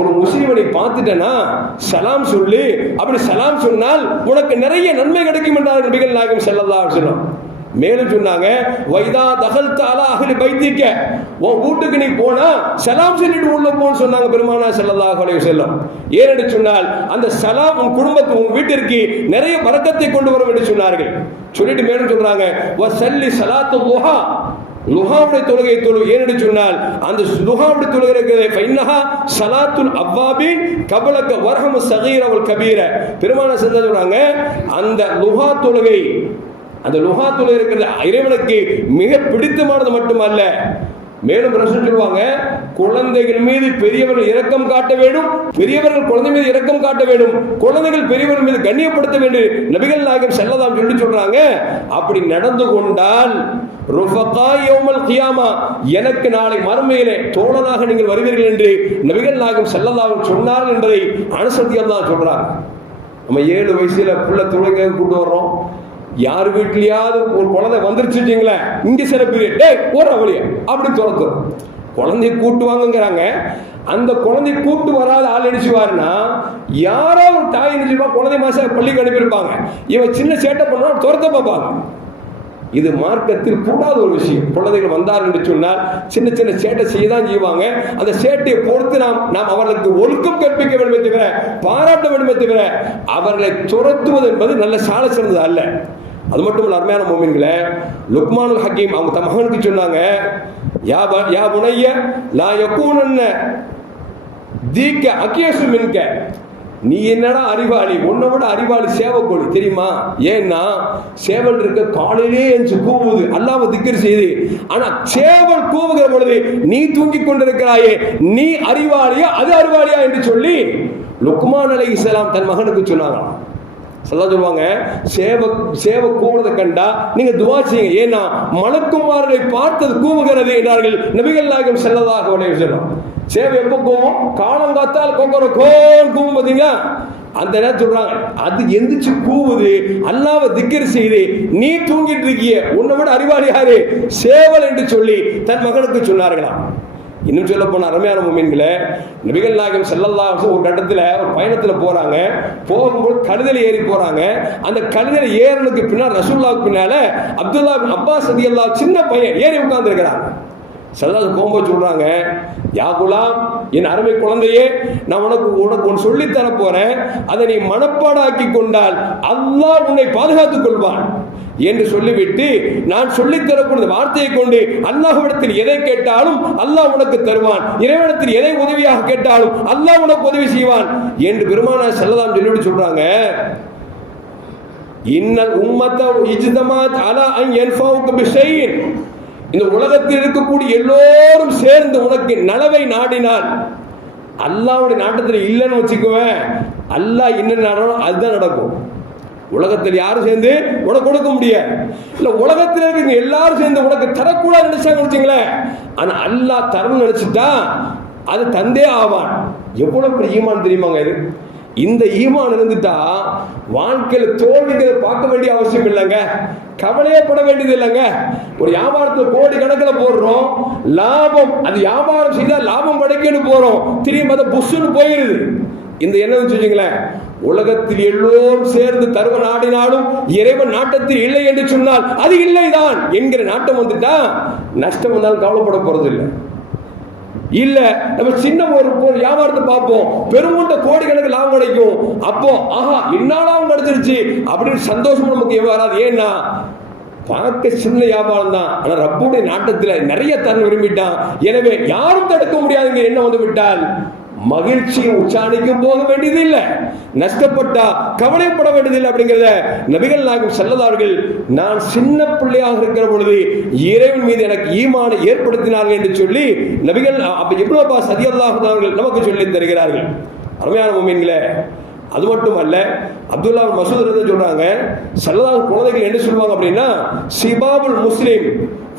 ஒரு முஸ்லிமனை பார்த்துட்டேன்னா சலாம் சொல்லு, அப்படி சலாம் சொன்னால் உனக்கு நிறைய நன்மை கிடைக்கும் என்றார் நபிகள் நாயகம் ஸல்லல்லாஹு அலைஹி வஸல்லம். மேலும் சொன்னாங்க, வைதா தகல்த அலா அஹ்லி பைத்திக, உன் வீட்டுக்கு நீ போனா சலாம் சொல்லிட்டு உள்ள போன்னு சொன்னாங்க பெருமானார் ஸல்லல்லாஹு அலைஹி வஸல்லம். ஏனென்று சொன்னால் அந்த சலாம் உன் குடும்பத்துக்கு உன் வீட்டிற்கு நிறைய பரக்கத்தை கொண்டு வரும் என்று சொன்னார்கள். சொல்லிட்டு மேலும் சொல்றாங்க, வஸல்லி ஸலாத்து லுஹா, லுஹாவுடைய தொழுகை தொழு. ஏனென்று சொன்னால் அந்த லுஹாவுடைய தொழுகை இருக்கிறது, ஃபைன்னஹா ஸலாத்துல் அவ்வாபின் கபலக வர்ஹமு ஸகீர வல் கபீர. பெருமானார் ஸல்லல்லாஹு சொல்றாங்க, அந்த லுஹா தொழுகை, அந்த லுஹா தொழுகை இருக்கிறது இறைவனுக்கு மிக பிடித்தமானது மட்டுமல்ல, மேலும் ரசூல் சொல்வாங்க, குழந்தைகள் மீது பெரியவர்கள் இரக்கம் காட்ட வேண்டும், பெரியவர்கள் குழந்தை மீது இரக்கம் காட்ட வேண்டும், குழந்தைகள் பெரியவர்கள் மீது கண்ணியப்படுத்த வேண்டும் நபிகள் நாயகம் ஸல்லல்லாஹு அலைஹி வஸல்லம் சொல்றாங்க. அப்படி நடந்து கொண்டால் ருஃபகா யௌமல் கியாமா, எனக்கு நாளை மறுமையிலே தோழனாக நீங்கள் வருவீர்கள் என்று நபிகள் நாயகம் ஸல்லல்லாஹு அலைஹி வஸல்லம் சொன்னார்கள் என்பதை அனஸ் ரலியல்லாஹு சொல்றாங்க. நம்ம 7 வயசுல புள்ள தொழுகை கூட்டு வர்றோம், யார் வீட்லயாவது ஒரு குழந்தை வந்துருச்சுங்களே, இங்க சிறப்பு ஓடுற வழிய அப்படி துறக்கிறோம். குழந்தைய கூட்டு வாங்குங்கிறாங்க, அந்த குழந்தை கூட்டு வராத ஆள் அடிச்சுவாருன்னா யாரோ ஒரு தாய் நினைச்சுப்பா, குழந்தை மாசம் பள்ளிக்கு அனுப்பியிருப்பாங்க, இவன் சின்ன சேட்டை பண்ணா துரத்த பார்ப்பாங்க. இது மார்க்கத்தில் கூடாத ஒரு விஷயம். குழந்தைகள் வந்தார்கள் என்று சொன்னால் சின்ன சின்ன சேட்டை செய்யதான் செய்வாங்க. அந்த சேட்டையை பொறுத்து நாம் அவர்களுக்கு ஒழுக்கம் கற்பிக்க வேண்டுமே தவிர, பாராட்ட வேண்டுமே தவிர, அவர்களை துரத்துவது என்பது நல்ல சால சிறந்தது அல்ல. அது மட்டும் இல்ல, அருமையான மோமின்களே, லுக்மானுல் ஹக்கீம் அவங்க தம் மகனுக்கு சொன்னாங்க, யா புனைய லா யகூனன்ன தீக்க அகியசு மின்க, நீ என்னடா அறிவாளி, உன்னை விட அறிவாளி சேவக்கோழி தெரியுமா? ஏன்னா சேவல் இருக்க காலையிலே என்று கூவுது, அல்லாஹ்வை திக்ர் செய்து. ஆனா சேவல் கூவுகிற பொழுது நீ தூங்கிக் கொண்டிருக்கிறாயே, நீ அறிவாளியா அது அறிவாளியா என்று சொல்லி லுக்மான் அலைஹிஸ்ஸலாம் தன் மகனுக்கு சொன்னாங்களாம். சொல்லுவாங்க, சேவ கூவுறதை கண்டா நீங்க துவா செய்யுங்க, ஏன்னா மலக்குமார்களை பார்த்தது கூவுகிறது என்றார்கள் நபிகள் நாயகம் ஸல்லல்லாஹு அலைஹி வஸல்லம். சேவை எப்போ கூவும்? காலம் காத்தால் கொக்கர கோன் கூவும் பார்த்தீங்களா? அந்த நேரம் சொல்றாங்க, அது எந்திரிச்சு கூவுது, அல்லாஹ்வை திக்ர் செய்து. நீ தூங்கிட்டு இருக்கிய, உன்னை விட அறிவாளி யாரு? சேவல் என்று சொல்லி தன் மகனுக்கு சொன்னார்களாம். இன்னும் சொல்ல போன அருமையான முஃமின்களே, நபிகள் நாயகம் ஸல்லல்லாஹு அலைஹி வஸல்லம் ஒரு கட்டத்தில் ஒரு பயணத்தில் போறாங்க. போகும்போது கழுதையில ஏறி போறாங்க. அந்த கழுதையில ஏறனுக்கு பின்னால் ரசூலுல்லாஹ்வுக்கு பின்னால அப்துல்லா பின் அப்பாஸ் ரலியல்லாஹு சின்ன பையன் ஏறி உட்கார்ந்து இருக்கிறாங்க. ஸல்லல்லாஹு போகும்போது சொல்றாங்க, யா குலாம், என் அருமை குழந்தையே, நான் உனக்கு ஒன்று சொல்லி தர போறேன், அதை நீ மனப்பாடாக்கி கொண்டால் அல்லாஹ் உன்னை பாதுகாத்துக் கொள்வான் என்று சொல்லிவிட்டு, நான் சொல்லித் தரக்கூடிய வார்த்தையை கொண்டு அல்லாஹ்விடத்தில் எதை கேட்டாலும் அல்லாஹ் உனக்கு தருவான், இறைவனிடத்தில் எதை உதவியாக கேட்டாலும் அல்லாஹ் உனக்கு உதவி செய்வான் என்று பெருமானார் ஸல்லல்லாஹு அலைஹி வஸல்லம் சொல்றாங்க. இன்னல் உம்மத இஜ்தமாத் அலா அன் யன்ஃபவுக பிஷைஇன், இந்த உலகத்தில் இருக்கக்கூடிய எல்லோரும் சேர்ந்து உனக்கு நலவை நாடினால், அல்லாஹ்வுடைய நாட்டத்தில் இல்லைன்னு வச்சுக்குவேன், அல்லாஹ் என்ன நாடணும் அதுதான் நடக்கும். உலகத்தில் யாரும் சேர்ந்து உனக்கு கொடுக்க முடியாது, இல்ல உலகத்தில் இருக்க எல்லாரும் சேர்ந்து உனக்கு தரக்கூடாது நினைச்சாங்க வச்சுங்களேன், ஆனா அல்லாஹ் தரணும்னு நினைச்சிட்டா அது தந்தே ஆவான். எவ்வளவு பெரிய ஈமான் தெரியுமாங்க இது? இந்த ஈமான் இருந்துட்டா வாழ்க்கையில் தோல்விகளை பார்க்க வேண்டிய அவசியம் இல்லைங்க, கவலையே பட வேண்டியது இல்லைங்க. ஒரு வியாபாரத்தில் கோடி கணக்கில் போடுறோம், லாபம், அது வியாபாரம் செய்தால் லாபம் கிடைக்கணும் போறோம், திரும்பி அதை புஷ்ஷுன்னு போயிருது. இந்த என்ன வச்சுங்களேன், உலகத்தில் எல்லோரும் சேர்ந்து தருவ நாடினாலும் இறைவன் நாட்டத்தில் இல்லை என்று சொன்னால் அது இல்லைதான் என்கிற நாட்டம் வந்துட்டா நஷ்டம் வந்தாலும் கவலைப்பட போறது இல்லை. இல்ல நம்ம சின்ன ஒரு வியாபாரத்தை பார்ப்போம், பெருமூட்ட கோடிக்கணக்கு லாபம் கிடைக்கும், அப்போ ஆஹா என்னாலும் கிடைச்சிருச்சு அப்படின்னு சந்தோஷம் நமக்கு வராது. ஏன்னா பார்க்க சின்ன வியாபாரம் தான், ஆனா ரப்புடைய நாட்டத்தில் நிறைய தர விரும்பிட்டான். எனவே யாரும் தடுக்க முடியாதுங்க. என்ன வந்து விட்டால் மகிழ்ச்சி உச்சாணிக்கும் போக வேண்டியது இல்லை, நஷ்டப்பட்டா கவலைப்பட வேண்டியதில்லை அப்படிங்கிறத நபிகள் நாயகம் ஸல்லல்லாஹு அலைஹி வஸல்லம் நான் சின்ன பிள்ளையாக இருக்கிற பொழுது இறைவன் மீது எனக்கு ஈமானை ஏற்படுத்தினார்கள் என்று சொல்லி நபிகள் இப்னு அப்பாஸ் ரலியல்லாஹு அன்ஹு அவர்கள் நமக்கு சொல்லி தருகிறார்கள். அருமையான முஃமின்களே, அது மட்டும் அல்ல, அப்துல்லா பின் மஸ்ஊத் ரலியல்லாஹு சொல்றாங்க, ஸல்லல்லாஹு குழந்தைகள் என்ன சொல்லுவாங்க அப்படின்னா சிபாபுல் முஸ்லிம்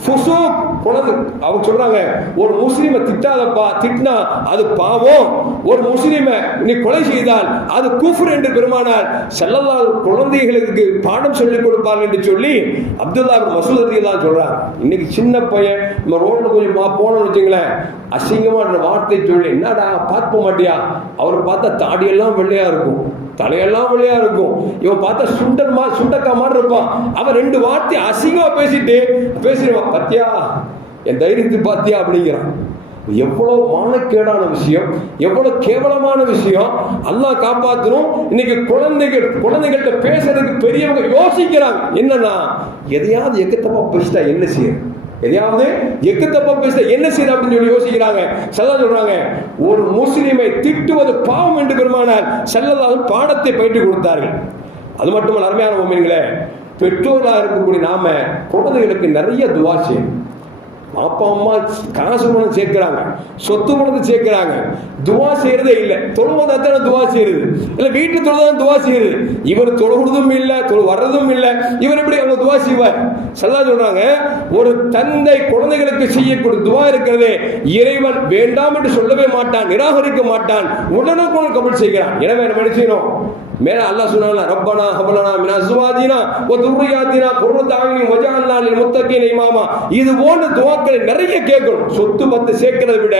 ஃபுசூக். குழந்தை அவங்க சொல்றாங்க, ஒரு முஸ்லிமை திட்டாதப்பா, திட்டினா அது பாவம், ஒரு முஸ்லிமை நீ கொலை செய்தால் அது குஃப்ர் என்று பெருமானார் ஸல்லல்லாஹு குழந்தைகளுக்கு பாடம் சொல்லிக் கொடுப்பார்கள் என்று சொல்லி அப்துல்லா பின் மஸ்ஊத் ரலியல்லாஹு சொல்றாங்க. இன்னைக்கு சின்ன பையன் நம்ம ரோட்ல கொஞ்சம் போனோம்னு வச்சுங்களேன், அசிங்கமான வார்த்தை சொல்லி என்னடா பார்க்க மாட்டியா, அவர் பார்த்தா தாடியெல்லாம் வெள்ளையா இருக்கும், தலையெல்லாம் வெள்ளையா இருக்கும், இவன் பார்த்தா சுண்டக்கா மாதிரி இருப்பான், அவன் ரெண்டு வார்த்தை அசிங்கமா பேசிடுவான், பத்தியா என் தைரியத்தை பாத்தியா அப்படிங்கிறான். எவ்வளவு மானக்கேடான விஷயம், எவ்வளவு கேவலமான விஷயம். அல்லாஹ் காப்பாற்றணும். இன்னைக்கு குழந்தைகள்கிட்ட பேசுறதுக்கு பெரியவங்க யோசிக்கிறாங்க, என்னன்னா எதையாவது எக்கத்தப்பா பேசிட்டா என்ன செய்யும், எதையாவது எக்கத்தப்பா பேசிட்டா என்ன செய்ய அப்படின்னு சொல்லி யோசிக்கிறாங்க. ஸல்லல்லாஹு சொல்றாங்க, ஒரு முஸ்லிமை திட்டுவது பாவம் என்று பெருமானார் ஸல்லல்லாஹு பாடத்தை பயிற்றுக் கொடுத்தார்கள். அது மட்டுமல்ல அருமையான முஃமின்களே, பெற்றோராக இருக்கக்கூடிய நாம குழந்தைகளுக்கு நிறைய துஆ செய்யணும். அப்பா அம்மா காசு பணம் சேர்க்கிறாங்க, சொத்து பணத்தை சேர்க்கிறாங்க, துவா செய்யறதே இல்லை. தொழுவதா தானே துவா செய்யறது, இல்ல வீட்டு தொழுதான் துவா செய்யறது. இவர் தொழுகிறதும் இல்லை, வர்றதும் இல்லை, இவர் எப்படி அவங்க துவா செய்வார்? ஸல்லல்லாஹு சொல்றாங்க, ஒரு தந்தை குழந்தைகளுக்கு செய்யக்கூடிய துவா இருக்கிறதே இறைவன் வேண்டாம் என்று சொல்லவே மாட்டான், நிராகரிக்க மாட்டான், உடனுக்குடன் கபூல் செய்கிறான். எனவே நம்ம என்ன செய்யணும்? மேல அல்லாஹ் சொன்னாங்க, ரப்பனா ஹப்லனா மின் அஸ்வாஜினா வ துர்ரியாத்தினா குர்ரத அய்யுன் வஜஅல்னா லில் முத்தகீன இமாமா. இது போன்ற துஆக்களை நிறைய கேட்கணும். சொத்து பத்து சேர்க்கிறதை விட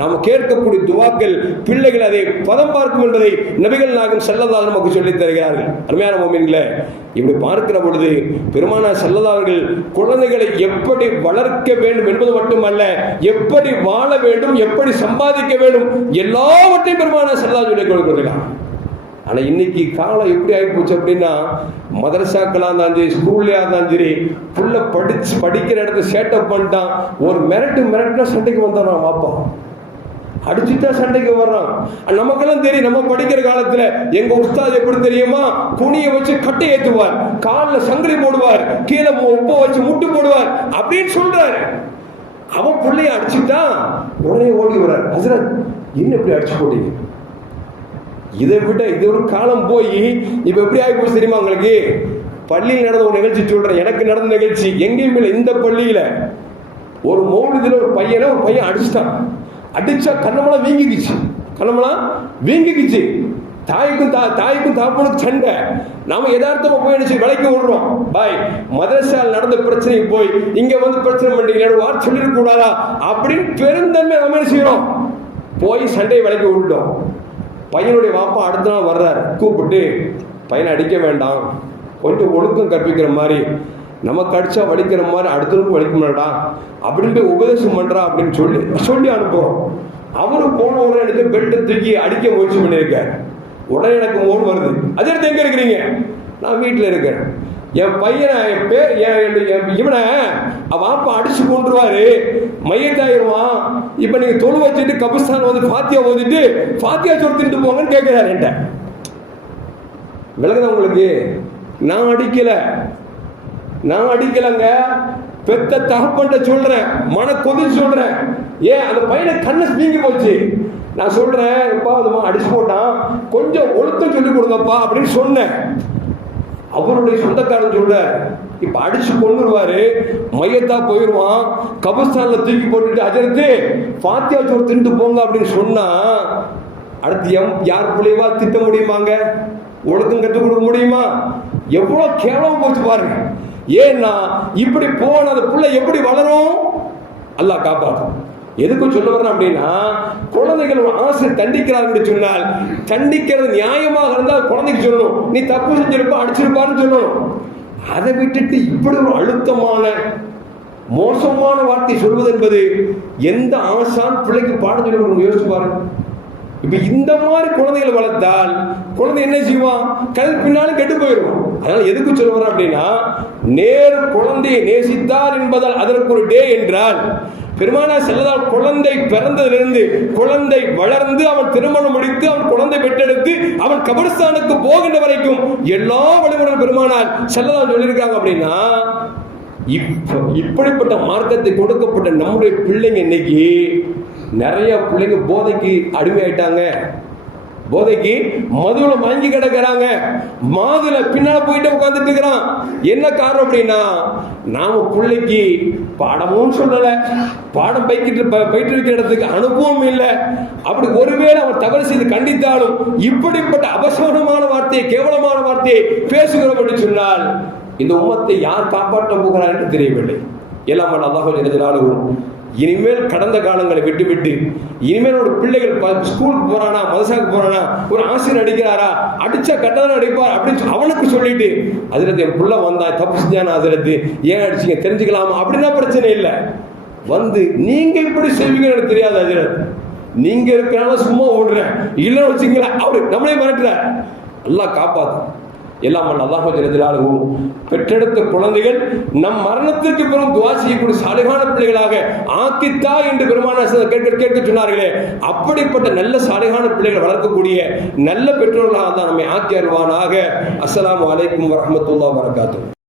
நாம் கேட்கக்கூடிய துஆக்கள் பிள்ளைகள் அதை பதம் பார்க்கும் என்பதை நபிகள் நாயகம் ஸல்லல்லாஹு அலைஹி நமக்கு சொல்லித் தருகிறார்கள். அருமையான முஃமின்களே, இப்படி பார்க்கிற பொழுது பெருமானார் ஸல்லல்லாஹு அவர்கள் குழந்தைகளை எப்படி வளர்க்க வேண்டும் என்பது மட்டுமல்ல, எப்படி வாழ வேண்டும், எப்படி சம்பாதிக்க வேண்டும், எல்லாவற்றையும் பெருமானார் ஸல்லல்லாஹு சொல்லிக் கொடுக்கிறார்கள். ஆனால் இன்னைக்கு காலம் எப்படி ஆகிப்போச்சு அப்படின்னா, மதரசாக்களாக இருந்தாலும் சரி, ஸ்கூல்லையா இருந்தாலும் சரி, புள்ள படிக்கிற இடத்துல சேட்டப் பண்ணிட்டான், ஒரு மிரட்டுனா சண்டைக்கு வந்துடுறான் வாப்பா. அடிச்சுட்டா சண்டைக்கு வர்றான். நமக்கெல்லாம் தெரியும், நம்ம படிக்கிற காலத்துல எங்க உஸ்தாத் எப்படி தெரியுமா, குனிய வச்சு கட்டை ஏத்துவார், காலில் சங்கிலி போடுவார், கீழே உப்ப வச்சு முட்டு போடுவார் அப்படின்னு சொல்றாரு. அவன் பிள்ளைய அடிச்சுட்டா உடனே ஓடி வர்றார், ஹஸ்ரத் என்ன இப்படி அடிச்சு போட்டீங்க? இதை விட இது ஒரு காலம் போய் இப்ப எப்படி ஆகி போச்சு தெரியுமா உங்களுக்கு? பள்ளியில் நடந்த ஒரு நிகழ்ச்சி சொல்றேன், எனக்கு நடந்த நிகழ்ச்சி. எங்கேயும் இல்லை, இந்த பள்ளியில ஒரு மௌலிதில் ஒரு பையன் அடிச்சுட்டான். அடிச்சா கண்ணமெல்லாம் வீங்கிக்குச்சு. தாய்க்கும் தாப்பனுக்கு சண்டை. நாம யதார்த்தமா போய் நினைச்சு விலைக்கு விடுறோம். பாய் மதரசால் நடந்த பிரச்சனை போய் இங்க வந்து பிரச்சனை பண்ணீங்க, வார்த்தை சொல்லிட கூடாதா அப்படின்னு பெருந்தன்மை நம்ம என்ன செய்யறோம், போய் சண்டையை விலைக்கு விட்டுட்டோம். பையனுடைய வாப்பா அடுத்த நாள் வர்றாரு, கூப்பிட்டு பையனை அடிக்க வேண்டாம், கொஞ்சம் ஒழுக்கம் கற்பிக்கிற மாதிரி, நமக்கு அடிச்சா வலிக்கிற மாதிரி அடுத்தவனுக்கு வலிக்க மாட்டா அப்படின்னு போய் உபதேசம் பண்றா அப்படின்னு சொல்லி அனுப்புறோம். அவரு போன உடனே எடுத்து பெல்ட்டை தூக்கி அடிக்க முயற்சி பண்ணியிருக்காரு. உடனே எனக்கு மோன் வருது, அது எடுத்து எங்க இருக்கிறீங்க? நான் வீட்டில் இருக்கேன். என் பையனை இவனை வாப்பா அடிச்சு கொண்டுருவாரு, மையத்தாயிருவான். இப்ப நீங்க தொழு வச்சுட்டு கபிஸ்தான் வந்து ஃபாத்தியா ஓதிட்டு ஃபாத்தியா சொல்லிட்டு போங்கன்னு கேட்கிறாரு என்கிட்ட. விளக்குதா உங்களுக்கு? நான் அடிக்கலங்க, பெத்த தகப்பன்ட்ட சொல்றேன், மன கொதிச்சு சொல்றேன். ஏன் அந்த பையனை கண்ணை வீங்கி போச்சு. நான் சொல்றேன், எப்பா அதுமா அடிச்சு போட்டான், கொஞ்சம் ஒழுக்கம் சொல்லி கொடுங்கப்பா அப்படின்னு சொன்னேன். அவருடைய சொந்தக்காரன் சொல்ற, இப்ப அடிச்சு கொண்டுருவாரு, மையத்தா போயிடுவான், கபஸ்தான்ல தூக்கி போட்டுட்டு அஜரத்து ஃபாத்தியா சோறு திண்டு போங்க அப்படின்னு சொன்னா அடுத்து யார் பிள்ளைவா திட்ட முடியுமாங்க? ஒழுக்கம் கற்றுக் கொடுக்க முடியுமா? எவ்வளவு கேவலம் போச்சு பாருங்க. ஏன்னா இப்படி போன அந்த பிள்ளை எப்படி வளரும்? அல்லாஹ் காப்பாற்றும். எதுக்கு சொல்ல வரேன் அப்படின்னா, குழந்தைகள் ஆசிரியர் தண்டிக்கிறார் சொன்னால் தண்டிக்கிறது நியாயமாக இருந்தால் குழந்தைக்கு சொல்லணும், நீ தப்பு செஞ்சிருப்பா அடிச்சிருப்பான்னு சொல்லணும். அதை விட்டுட்டு இப்படி ஒரு அழுத்தமான மோசமான வார்த்தை சொல்வது என்பது எந்த ஆசான் பிள்ளைக்கு பாடம் சொல்லி கொடுக்கணும்? யோசிச்சு பாருங்க. இப்ப இந்த மாதிரி குழந்தைகளை வளர்த்தால் குழந்தை என்ன செய்வான்? கல் பின்னாலும் கெட்டு போயிடும். அதனால எதுக்கு சொல்ல வரேன் அப்படின்னா, நேரு குழந்தையை நேசித்தார் என்பதால் அதற்கு ஒரு டே என்றால், பெருமானார் ஸல்லல்லாஹு குழந்தை பிறந்ததிலிருந்து குழந்தை வளர்ந்து அவன் திருமணம் முடித்து அவன் குழந்தை பெற்றெடுத்து அவன் கபர்ஸ்தானுக்கு போகின்ற வரைக்கும் எல்லா வழிமுறையும் பெருமானார் ஸல்லல்லாஹு சொல்லியிருக்காங்க. அப்படின்னா இப்படிப்பட்ட மார்க்கத்தை கொடுக்கப்பட்ட நம்முடைய பிள்ளைங்க இன்னைக்கு நிறைய பிள்ளைங்க போதைக்கு அடிமையாயிட்டாங்க. போதைக்கு மதுல வாங்கி கிடக்கிறாங்க, மாதுல பின்னால போயிட்டு உட்கார்ந்துட்டு இருக்கிறான். என்ன காரணம் அப்படின்னா, நாம பிள்ளைக்கு பாடமும் சொல்லல, பாடம் பயிற்றுவிக்கிற இடத்துக்கு அனுபவம் இல்லை. அப்படி ஒருவேளை அவன் தவறு செய்து கண்டித்தாலும் இப்படிப்பட்ட அபசகனமான வார்த்தையை, கேவலமான வார்த்தையை பேசுகிறோம் என்று சொன்னால் இந்த உம்மத்தை யார் காப்பாற்ற போகிறார் என்று தெரியவில்லை. எல்லாம் அல்லாஹ் ஜல்லல்லாஹு இனிமேல் கடந்த காலங்களை விட்டுவிட்டு இனிமேல் ஒரு பிள்ளைகள் ஸ்கூலுக்கு போறானா, மதரசாவுக்கு போறானா, ஒரு ஆசிரியர் அடிக்கிறாரா, அடிச்சா கட்டதான் அடிப்பார் அப்படின்னு அவனுக்கு சொல்லிட்டு, அதிரத்து என் புள்ள வந்தா தப்பு செஞ்சானா, அதிரத்து ஏன் அடிச்சீங்க தெரிஞ்சுக்கலாமா அப்படின்னா பிரச்சனை இல்லை. வந்து நீங்க இப்படி செய்வீங்கன்னு எனக்கு தெரியாது அதிரத்து, நீங்க இருக்கிறனால சும்மா ஓடுறேன் இல்லைன்னு வச்சுங்களா அப்படி நம்மளே மிரட்டுறார். அல்லாஹ் காப்பாத்து. எல்லாம் அல்லாஹ் ஜல்லல்லாஹு பெற்றெடுத்த குழந்தைகள் நம் மரணத்திற்கு பிறகு துஆ செய்யக்கூடிய சாலிகான பிள்ளைகளாக ஆக்கித்தா என்று பெருமானார் கேட்க சொன்னார்களே, அப்படிப்பட்ட நல்ல சாலிகான பிள்ளைகளை வளர்க்கக்கூடிய நல்ல பெற்றோர்களாக தான் நம்மை ஆக்கி அருள்வானாக. அஸ்ஸலாமு அலைக்கும் வரஹ்மத்துல்லாஹி வபரகாத்துஹு.